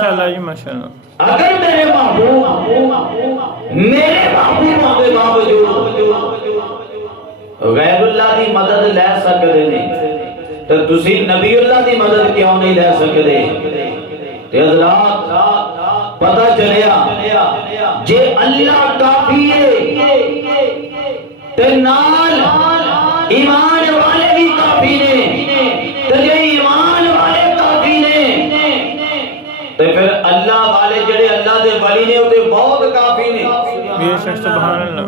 ماشاءاللہ جی ماشاءاللہ. اگر میرے محبوب کے باوجود غیر اللہ دی مدد لے سکتے ہیں تو تسی نبی اللہ دی مدد کیوں نہیں لے سکتے؟ تے حضرات پتہ چلیا جے اللہ کافی ہے تے نال ایمان والے بھی کافی نے، تے جے ایمان والے کافی نے تے پھر اللہ والے جڑے اللہ دے ولی نے وہ تے بہت کافی نے. بے شک سبحان اللہ.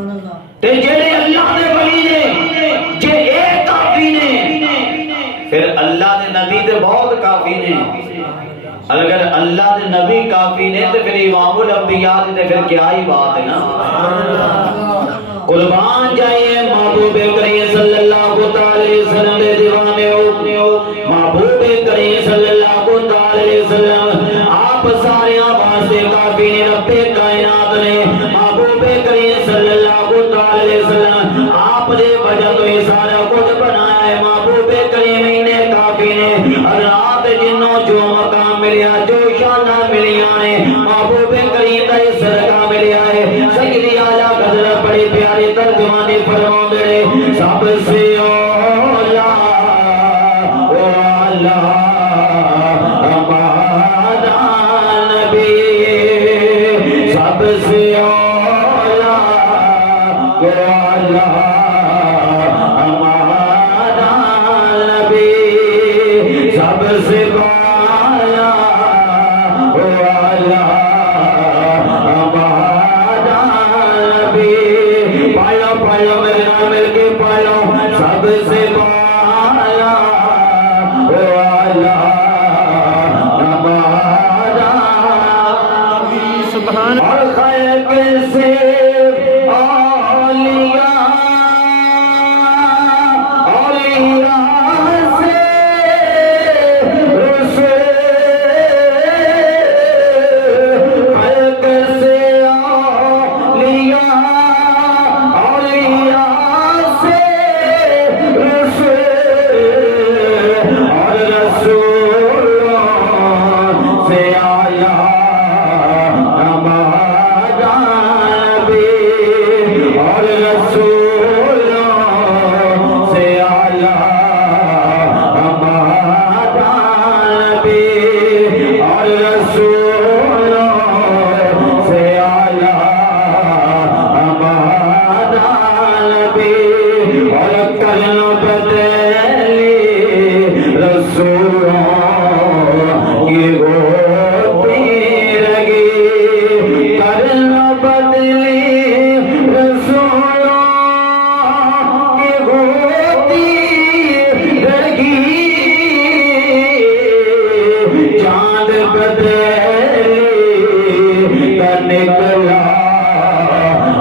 تے جڑے اللہ دے ولی نے جے اے کافی نے پھر اللہ دے نبی تے بہت کافی نے. اگر اللہ دے نبی کافی نے تے پھر امام الانبیاء تے پھر کیا ہی بات ہے نا. قربان جائیے محبوب کریم صلی اللہ علیہ وسلم دے دیوانے ہو، محبوب کریم صلی اللہ علیہ وسلم آپ سارے واسطے کافی نے. رب کائنات نے محبوب کریم صلی اللہ علیہ وسلم آپ دے وجہ تو یہ سارا کچھ بنایا ہے. محبوب کریم نے کافی نے. رات جنوں جو مقام ملیا جو شانہ ملیاں نے محبوب کریم کا یہ صدقہ ملیا ہے. سیدی اعلیٰ قدر بڑی پیاری ترجمانی فرماؤں دے سب سے اولا او اللہ ہمارا نبی، سب سے اولا او اللہ ہمارا نبی، سب سے بالا او اللہ ہمارا نبی. پالو پالو میرے نال مل کے پالو، سب سے بالا او اللہ ہمارا نبی. سبحان اور خلق سے اولیاء، اولیاء سے رسول، خلق سے اولیاء، اولیاء سے رسول، اور رسولوں سے آیا ہمارا نبی، اور رسولوں سے آیا ہمارا نبی، اور رسولوں سے آیا ہمارا نبی. اور کرن بدلی رسولوں کی ہوتی رگی، کرن بدلی رسولوں کی ہوتی رگی، چاند بدلی کا نکلا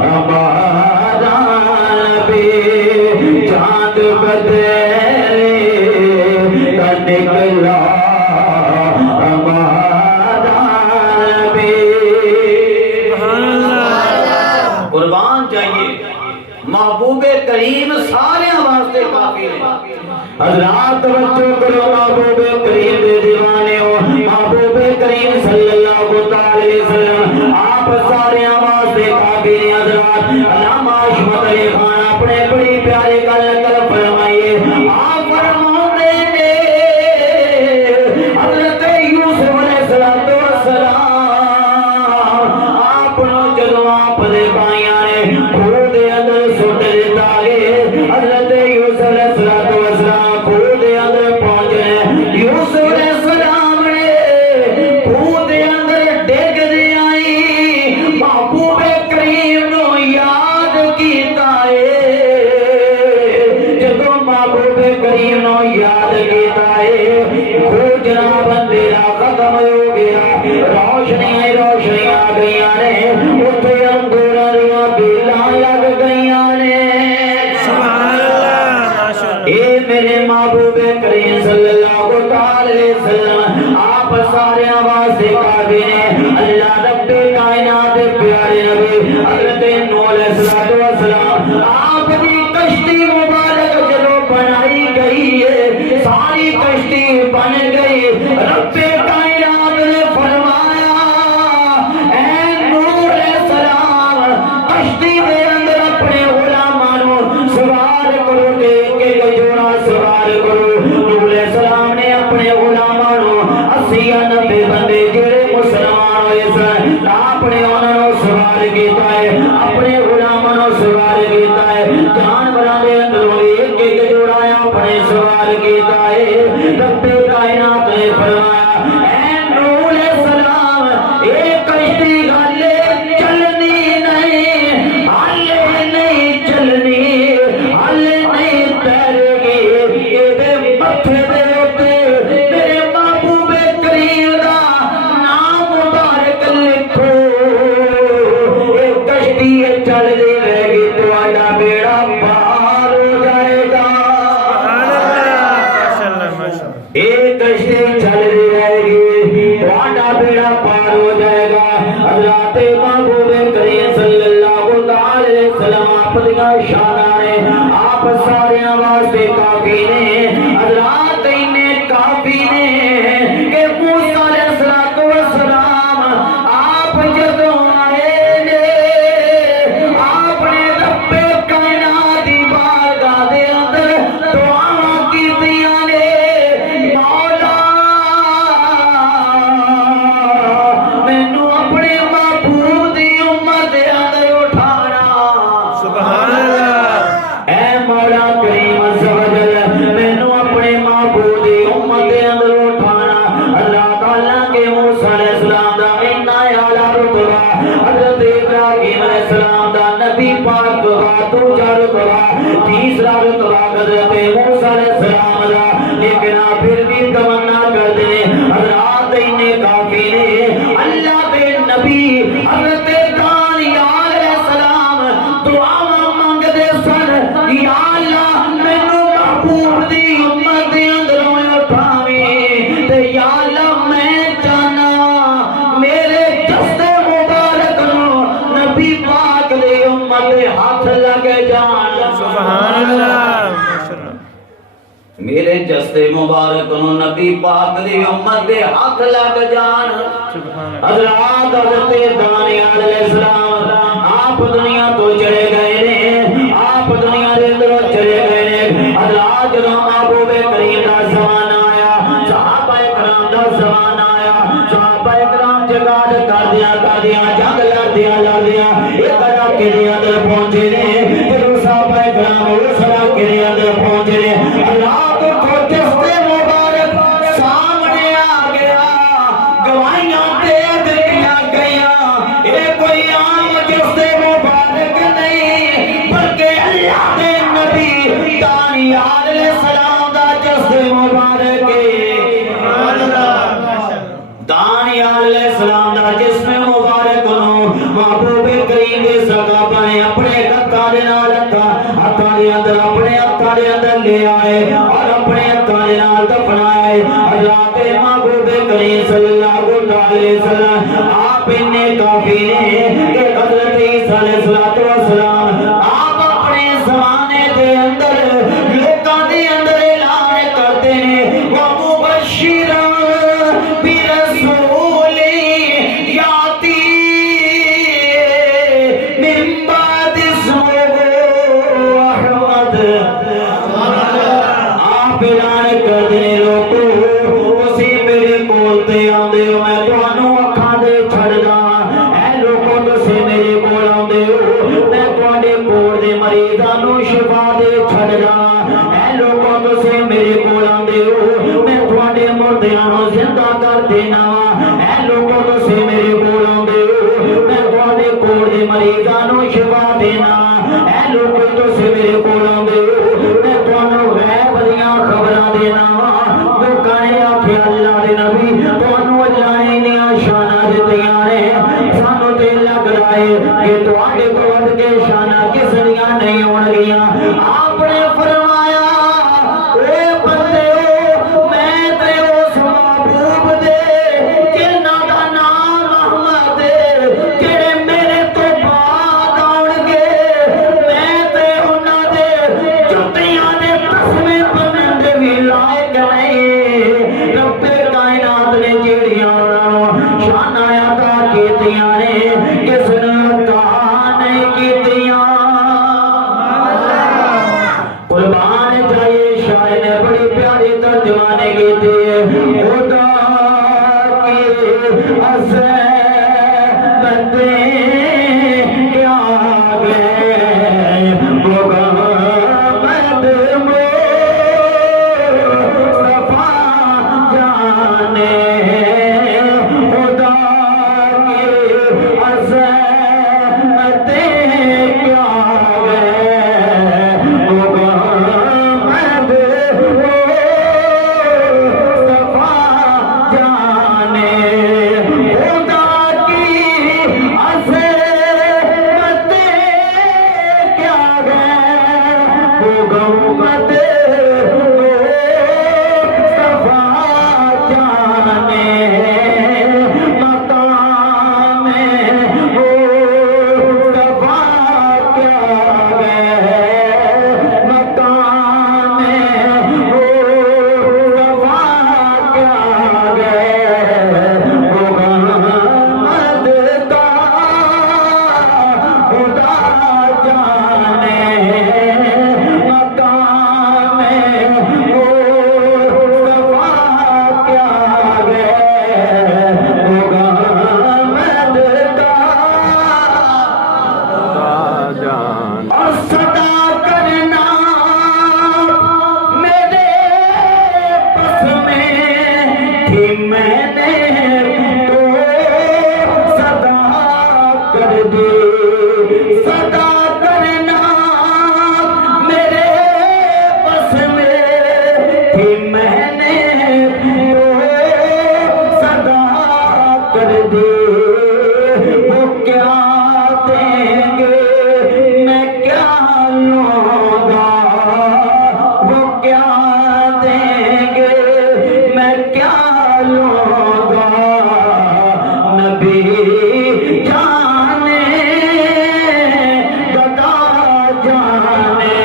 ہمارا نبی، چاند بدلی کا نکلا ہمارا نبی. قربان چاہیے محبوب کریم سارے واسطے کافی ہے. حضرات توجہ کرو، محبوب کریم دے دیوانے ہو، محبوب کریم صلی اللہ علیہ وسلم آپ سارے واسطے کافی ہیں. حضرات علامہ حشمت علی خان اپنے بڑی پیارے گل فرمائیے. آپ فرماتے نے حضرت یوسف علیہ السلام آپ جدو آپ دے بھائیاں نے خود دے اندر سٹ دیتا ہے، حضرت یوسف علیہ السلام خود دے اندر پہنچے. یوسف علیہ السلام نے خود دے اندر ڈگ دے آئی، محبوب کریم نو یاد کیتا ہے. جدو محبوب کریم نو یاد کیتا ہے خود جناب اندھیرا ختم ہو گیا، روشنیاں روشنیاں آ گئی نے، اتنے انگوراں دیاں بیلاں لگ گئی نے. اے میرے محبوب کریم صلی اللہ علیہ وسلم آپ سارے واسطے کافی ہیں. اللہ رب کائنات پیارے نبی حضرت نوح علیہ السلام آپ کی کشتی مبارک جدو بنائی گئی ہے، ساری کشتی بن گئی. رب کائنات نے فرمایا کیتا ہے اپنے غلاموں نے سوال کیتا ہے جانوراں دے اندروں ایک ایک جوڑا اپنے سوال کیتا ہے رب کائنات نے فرمایا اے نوح علیہ السلام اے کشتی گالے چلنی نہیں ہالے نہیں چلنی ہالے نہیں تیرے گی یہ متھے دے اوتے میرے محبوب کریم دا نام مبارک لکھو یہ کشتی چل دی رہے گی تہاڈا بیڑا پار ہو جائے گا ایک کشتی چل دی رہے گی تہاڈا بیڑا پار ہو جائے گا حضرات محبوب کریم صلی اللہ علیہ وسلم آپ دیاں شاناں نے آپ ساریاں واسطے کافی نے حضرات انہیں کافی نے کہ موسیٰ علیہ السلام آپ جدوں آئے نے آپ نے رب کائنات دی بارگاہ دے اندر دعاواں کیتیاں نے مولا مینوں اپنے محبوب دی امت دے اندر اٹھانا سبحان اللہ اے مولا کریم عز و جل مینوں اپنے محبوب دی امت دے اندر اٹھانا اللہ تعالیٰ کے موسیٰ علیہ السلام دا اتنا اعلیٰ رتبہ حضرت ابراہیم علیہ السلام دا نبی پاک دا دوجا رتبہ تیسرا رتبہ حضرت موسیٰ علیہ السلام دا لیکن آپ پھر بھی تمنا کر دیں حضرات انہیں کافی نے اللہ کے نبی حضرت دانیال علیہ السلام دعا مانگ دے سن یا اللہ مینوں محبوب دی امت دے اندروں اٹھاویں تے یا اللہ میں چاہنا میرے جسد مبارک نو نبی پاک دی امت دے ہاتھ لگ جان سبحان اللہ ماشاءاللہ میرے جسد مبارک نو نبی پاک دی امت دے ہاتھ لگ جان سبحان اللہ حضرات حضرت دانیال علیہ السلام آپ دنیا تو چلے گئے نے آپ دنیا دے اندر چلے گئے نے حضرات جدوں محبوب کریم دا زمانہ آیا صحابہ کرام دا زمانہ آیا صحابہ کرام جگاڑ کر دیا جنگ لڑدیا ایک علاقے دے اندر پہنچے نے جدوں صحابہ کرام اس علاقے دے اندر پہنچے نے اللہ کو جسد مبارک سامنے آ گیا گواہیاں دے دیا گیا یہ کوئی عام جسد مبارک نہیں بلکہ اللہ کے نبی دانیال علیہ السلام دا جسد مبارک دانیال علیہ السلام دا جسم مبارک نو محبوب کریم دے صحابہ نے اپنے ہتھاں دے نال ہتھاں دے اندر اپنے ہتھاں دے اندر لے آئے اور اپنے ہتھاں دے نال دفنائے حضرات محبوب کریم صلی اللہ علیہ وسلم آپ نے کافی نے کہ حضرت عیسیٰ علیہ السلام آپ اپنے زمانے دے اندر لوکاں دے اندر اعلان کرتے ہیں وَمُبَشِّرًا بِرَسُولٍ يَأْتِي مِن بَعْدِ اسْمُهُ أَحْمَدُ آپ اعلان کرتے ہیں لوگوں اسی میرے کول تے آندے ہو میں تانوں اکھاں دے چھڑدا اے لوگوں تسی میرے کول آندے ہو میں تواڈے کول دے مریضاں نوں شفا دے چھڑدا اے لوگوں تسی میرے کول آندے ہو میں تواڈے مردیاں نوں زندہ کر دینا اے لوگوں تسی میرے کول آندے ہو میں تواڈے کول دے مریضاں نوں شفا دینا اے لوگوں تسی میرے کول آندے ہو میں تانوں غیب دیاں خبراں دینا لوکاں نے آکھیا اللہ دے نبی تانوں اللہ نے انہاں شاناں دتیاں نے سانوں تے لگ رہا ہے کہ تواڈے کول ود کے شاناں کس دیاں نہیں ہون گیاں آپ نے فرمایا اے بندیو میں تے اس محبوب دے جنہاں دا نام احمد جڑے میرے تو بعد آؤن گے میں تے انہاں دے جتیاں دے تسمے بنن دے وی لائق نہیں رب کائنات نے جیڑیاں انہاں نوں شاناں عطا کیتیاں نے کس نے عطا نہیں کیتیاں قربان جائے شاعر نے بڑی پیاری ترجمانے کی تھی خدا کی عظمت دے وہ کیا دیں گے میں کیا لوں گا وہ کیا دیں گے میں کیا لوں گا نبی جانے گدا جانے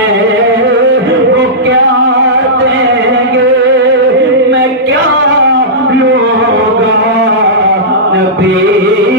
وہ کیا دیں گے میں کیا لوں گا نبی